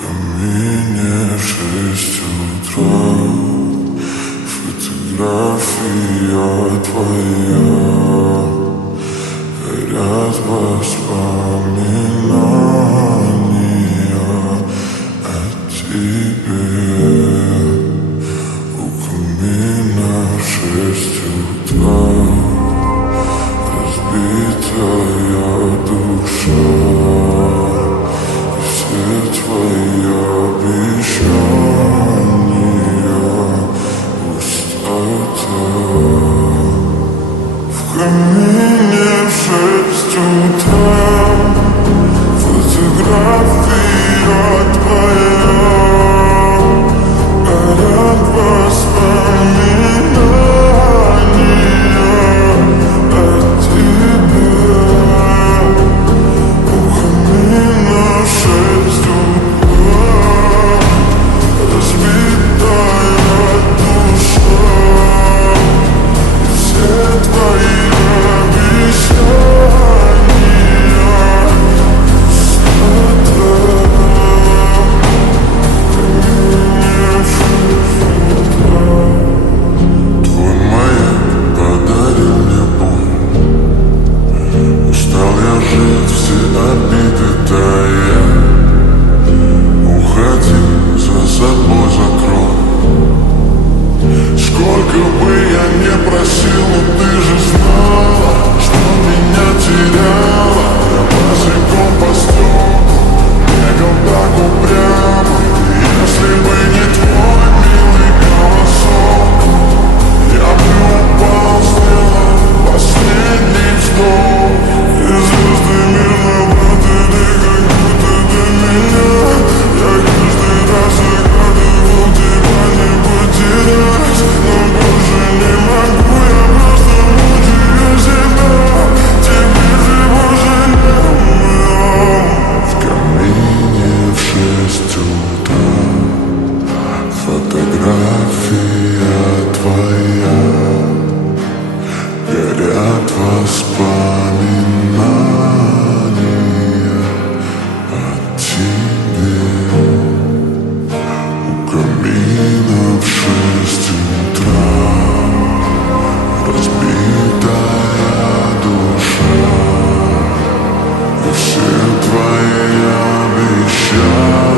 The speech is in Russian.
камине в 6 утра фотография твоя, горят воспоминания о тебе. У камина в 6 утра разбитая душа, все твои обещания пустота. В камине в 6 утра фотография твоя, горят воспоминания о тебе. У камина в 6 разбитая душа, и все твои обещания пустота. В камине в 6 утра твой маяк подарил мне боль. Устал я жить, все обиды тая. Уходи, за собой закрой. Сколько бы я не просил, но ты же знала, что меня теряла. Я босиком по стеклу бегал так упрямо. Если бы не твой милый голосок, я бы упал, сделал последний вздох. И звезды мирно падали, как будто до меня. Я каждый раз загадывал тебя не потерять, но больше не могу, я просто мучаю себя. Теперь же больше не умру. В камине в 6 утра фотография твоя, горят воспоминания о тебе. У камина в 6 утра разбитая душа, и все твои обещания